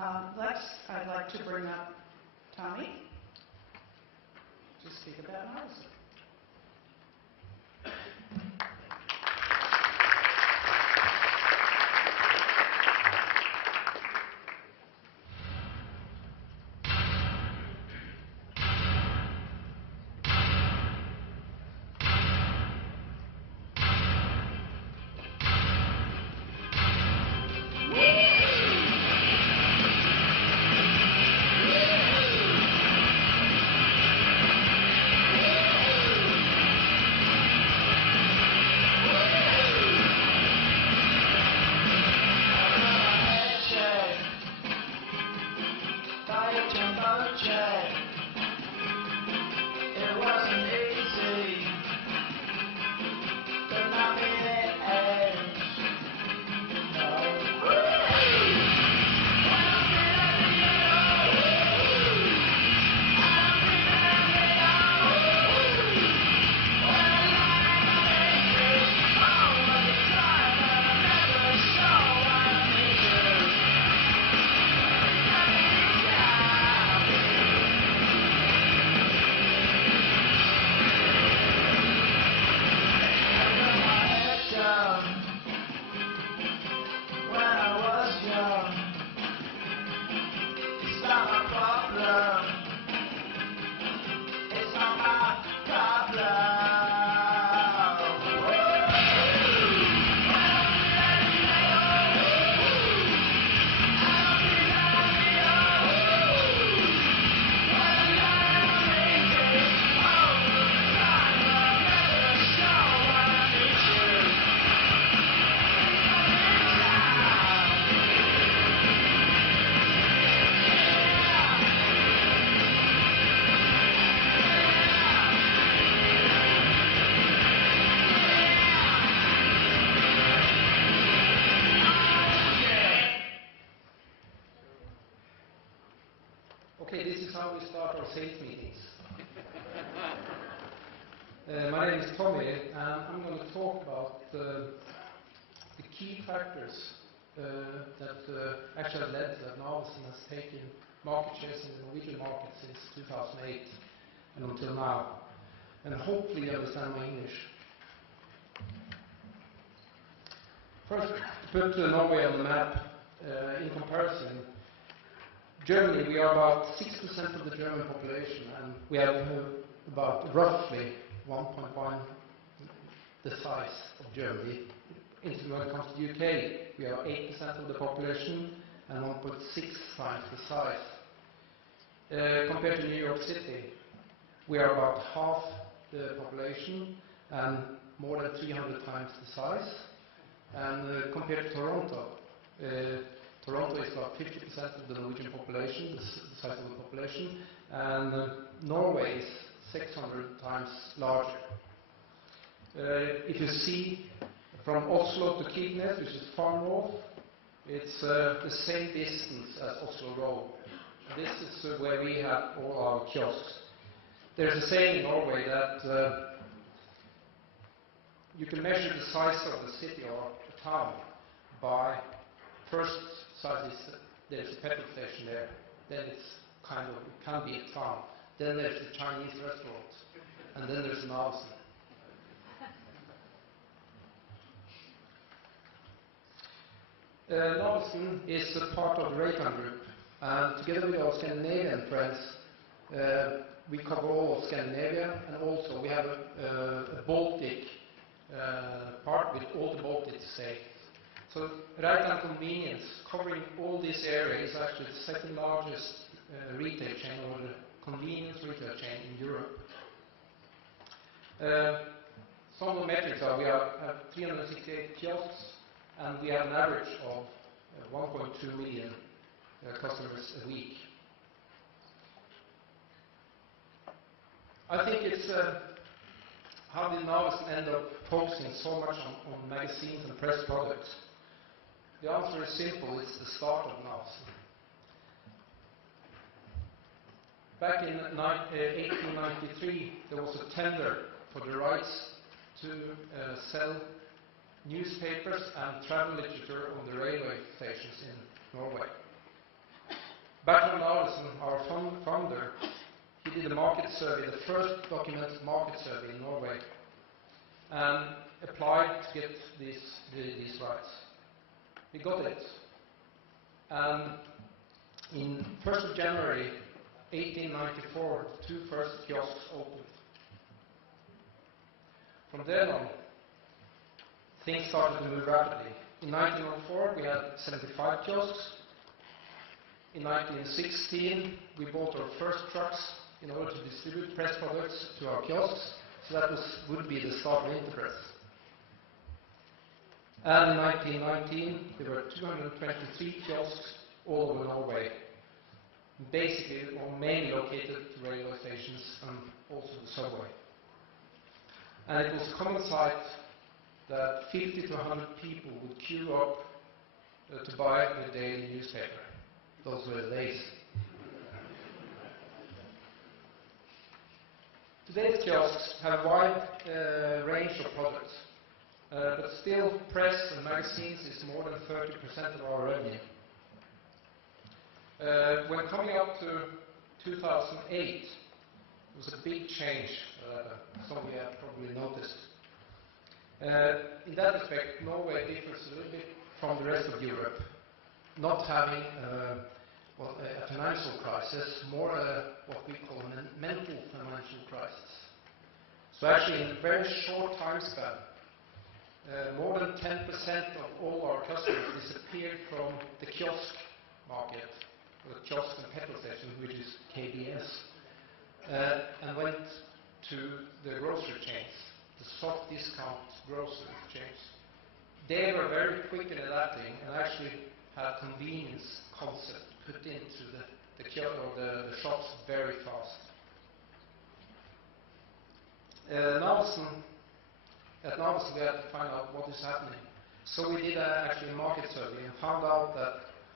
Next, I'd like to bring up Tommy to speak about Norway. Okay, this is how we start our sales meetings. My name is Tommy, and I'm going to talk about the key factors that actually led to that Narvesen has taken market shares in the Norwegian market since 2008 and until now. And hopefully you understand my English. First, to put Norway on the map in comparison, Germany, we are about 6% of the German population, and we have about roughly 1.1 the size of Germany. When it comes to UK, we are 8% of the population and 1.6 times the size. Compared to New York City, we are about half the population and more than 300 times the size. And compared to Toronto, Toronto is about 50% of the Norwegian population, the size of the population, and Norway is 600 times larger. If you see from Oslo to Kirkenes, which is far north, it's the same distance as Oslo Road. This is where we have all our kiosks. There's a saying in Norway that you can measure the size of the city or a town by first size is there's a petrol station there, then it's kind of, it can be a town, then there's the Chinese restaurant, and then there's Narvesen. Narvesen is a part of the Reitan Group, and together with our Scandinavian friends, we cover all of Scandinavia, and also we have a Baltic part with all the Baltic states. So Reitan Convenience, covering all this area, is actually the second largest retail chain, or the convenience retail chain in Europe. Some of the metrics are we have 368 kiosks, and we have an average of 1.2 million customers a week. I think it's how did Narvesen end up focusing so much on magazines and press products? The answer is simple, it's the start of Narvesen. Back in 1893, there was a tender for the rights to sell newspapers and travel literature on the railway stations in Norway. Bertrand Larsen, our founder, he did a market survey, the first documented market survey in Norway, and applied to get these rights. We got it. And in 1st of January 1894, the two first kiosks opened. From then on, things started to move rapidly. In 1904, we had 75 kiosks. In 1916, we bought our first trucks in order to distribute press products to our kiosks. So that would be the start of Interpress. And in 1919, there were 223 kiosks all over Norway, basically or mainly located to railway stations and also the subway. And it was a common sight that 50 to 100 people would queue up to buy the daily newspaper. Those were the days. Today's kiosks have a wide range of products, but still press and magazines is more than 30% of our revenue. When coming up to 2008, it was a big change, some of you have probably noticed. In that respect, Norway differs a little bit from the rest of Europe, not having a financial crisis, more what we call a mental financial crisis. So actually, in a very short time span, more than 10% of all our customers disappeared from the kiosk market, or the kiosk and petrol station, which is KBS, and went to the grocery chains, the soft discount grocery chains. They were very quick in adapting and actually had convenience concept put into the kiosk or the shops very fast. At Narvesen, we had to find out what is happening. So we did actually a market survey and found out that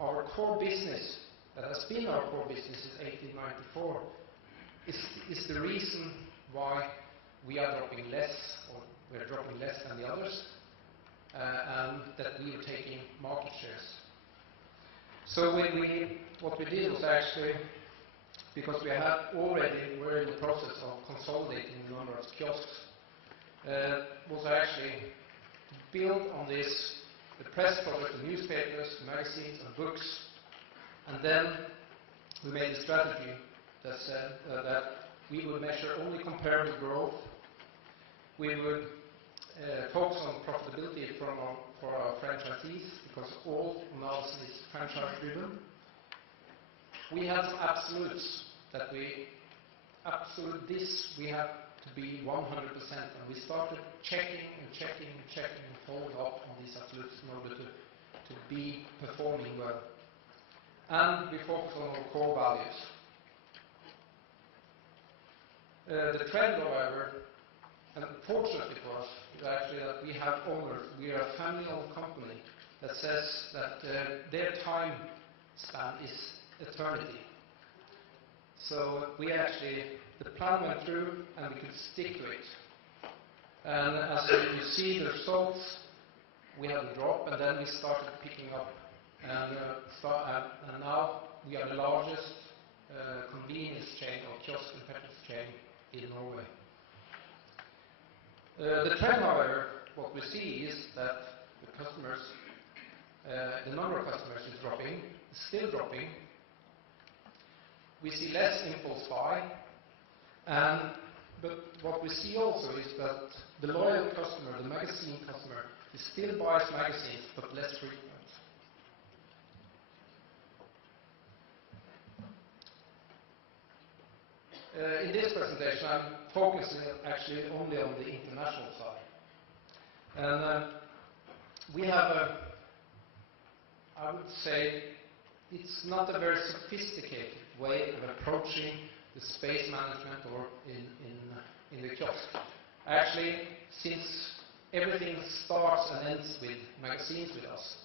our core business, that has been our core business since 1894, is the reason why we are dropping less, or we're dropping less than the others, and that we are taking market shares. So what we did was actually, because we were in the process of consolidating the number of kiosks, was actually to build on this, the press products, the newspapers, magazines and books, and then we made a strategy that said that we would measure only comparable growth. We would focus on profitability for our franchisees, because all Narvesen is franchise driven. We had some absolutes that we have to be 100%, and we started checking and following up on these absolutes in order to be performing well. And we focus on our core values. The trend, however, and fortunately for us, is actually that we have owners. We are a family-owned company that says that their time span is eternity. So the plan went through and we could stick to it. And as you see the results, we had a drop and then we started picking up. And now we are the largest convenience chain or kiosk and petrol chain in Norway. The trend, however, what we see is that the customers, the number of customers is dropping, still dropping. We see less impulse buy, but what we see also is that the loyal customer, the magazine customer, he still buys magazines but less frequent. In this presentation, I'm focusing actually only on the international side. And we have I would say, it's not a very sophisticated way of approaching the space management or in the kiosk. Actually, since everything starts and ends with magazines with us,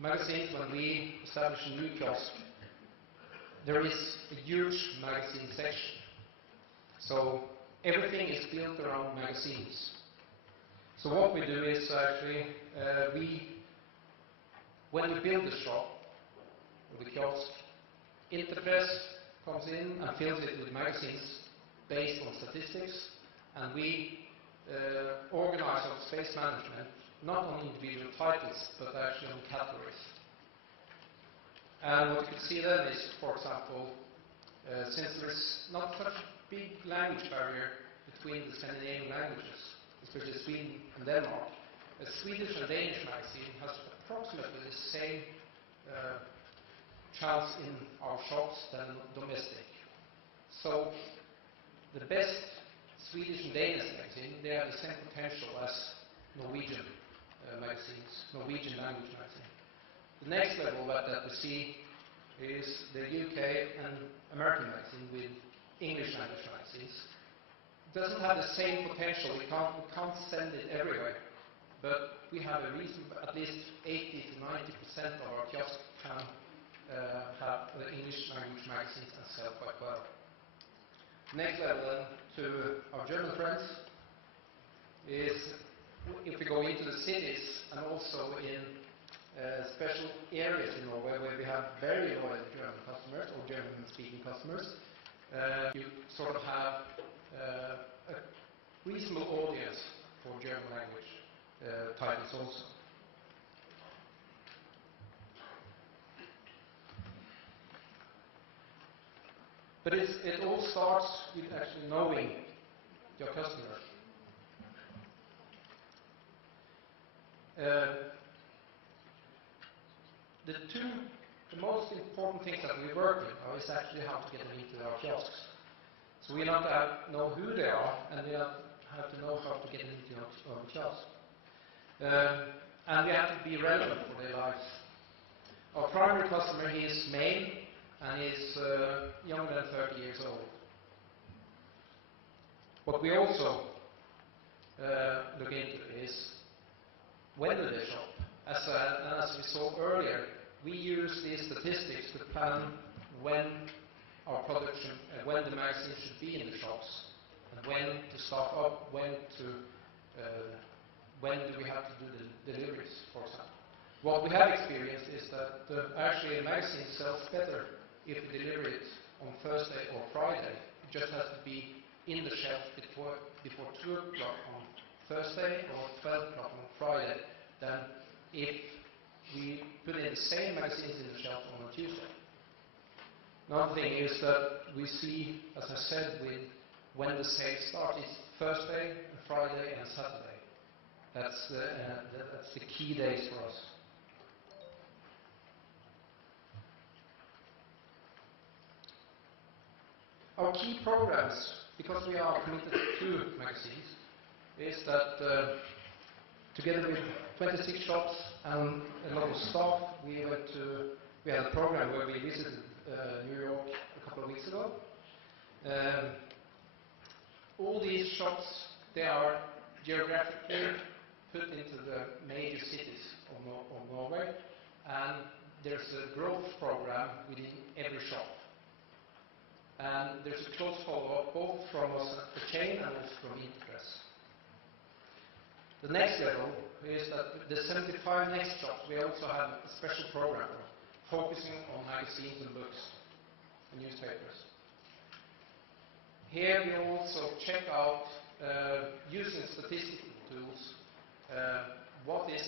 magazines, when we establish a new kiosk, there is a huge magazine section. So everything is built around magazines. So what we do is actually, when we build the shop, or the kiosk, Interpress comes in and fills it with magazines based on statistics, and we organize our space management not on individual titles, but actually on categories. And what you can see then is, for example, since there is not such a big language barrier between the Scandinavian languages, especially Sweden and Denmark, a Swedish and Danish magazine has approximately the same chance in our shops than domestic. So the best Swedish and Danish magazine, they have the same potential as Norwegian magazines, Norwegian language magazine. The next level that we see is the UK and American magazine with English language magazines. It doesn't have the same potential, we can't send it everywhere, but we have a reason, at least 80 to 90% of our kiosks can have the English language magazines and sell quite well. Next level then to our German friends is if we go into the cities and also in special areas in Norway where we have very loyal German customers or German-speaking customers, you sort of have a reasonable audience for German language titles also. But it all starts with actually knowing your customer. The most important things that we work with is actually how to get them into our kiosks. So we have to know who they are, and we have to know how to get them into our kiosks. And we have to be relevant for their lives. Our primary customer, he is male, and he is younger than 30 years old. What we also look into is when do they shop. As we saw earlier, we use these statistics to plan when our production, when the magazine should be in the shops, and when to stock up, when do we have to do the deliveries, for example. What we have experienced is that actually a magazine sells better if we deliver it on Thursday or Friday. It just has to be in the shelf before 2 o'clock on Thursday or 12 o'clock on Friday than if we put in the same magazines in the shelf on a Tuesday. Another thing is that we see, as I said, when the sales start, it's Thursday, Friday and Saturday. That's the key days for us. Our key programs, because we are committed to magazines, is that together with 26 shops and a lot of staff, we had a program where we visited New York a couple of weeks ago. All these shops, they are geographically put into the major cities of Norway, and there's a growth program within every shop. And there's a close follow-up both from us at the chain and also from Interpress. The next level is that the 75 next shops, we also have a special program focusing on magazines and books and newspapers. Here we also check out, using statistical tools, how is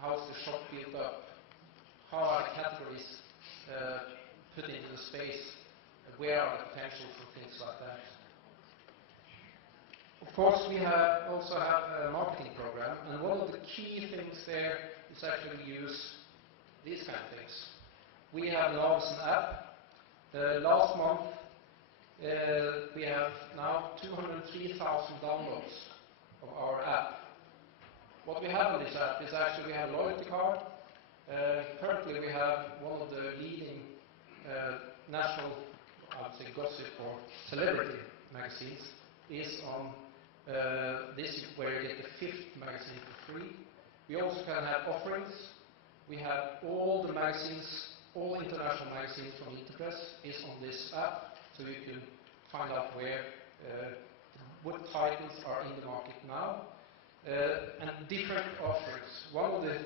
the shop built up, how are the categories put into the space, where are the potentials for things like that. Of course, we also have a marketing program, and one of the key things there is actually use these kind of things. We have now an app. Last month, we have now 203,000 downloads of our app. What we have on this app is actually we have a loyalty card. Currently, we have one of the leading national, I would say, gossip or celebrity magazines is on this, where you get the 5th magazine for free. We also can have offerings. We have all the magazines, all international magazines from Interpress is on this app, so you can find out what titles are in the market now, and different offerings. One of the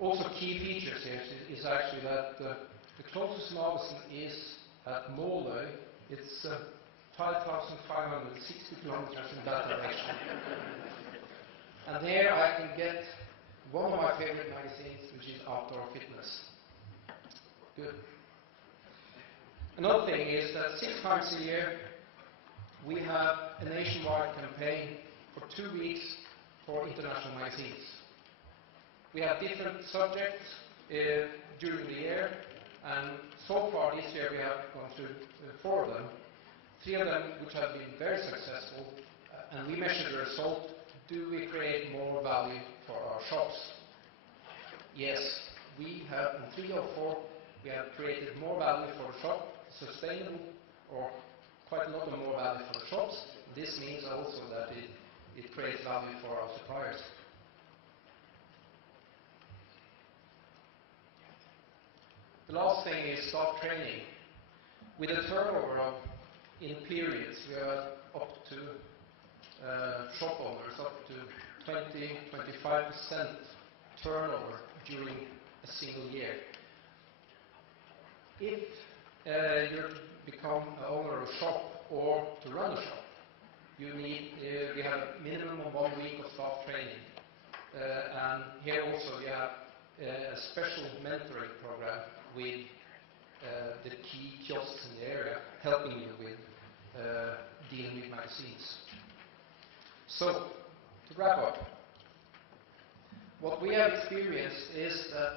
also key features here is actually that the closest magazine is at Måløy, it's 5,560 kilometers in that direction. And there I can get one of my favorite magazines, which is Outdoor Fitness. Good. Another thing is that 6 times a year we have a nationwide campaign for 2 weeks for international magazines. We have different subjects during the year, and so far this year we have gone through 4 of them. 3 of them which have been very successful, and we measure the result. Do we create more value for our shops? Yes, we have in 3 or 4 we have created more value for the shop, sustainable, or quite a lot of more value for the shops. This means also that it creates value for our suppliers. The last thing is staff training. With a turnover of, in periods, we are up to shop owners up to 20-25% turnover during a single year. If you become an owner of a shop or to run a shop, you need, we have a minimum of 1 week of staff training. And here also we have a special mentoring program with the key kiosks in the area, helping you with dealing with magazines. So, to wrap up, what we have experienced is that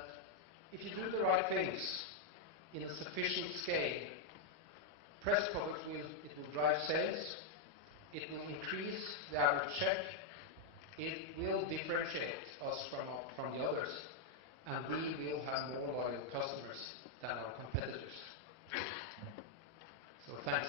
if you do the right things in a sufficient scale, press products will drive sales, it will increase the average check, it will differentiate us from the others, and we will have more loyal customers than our competitors. So thanks.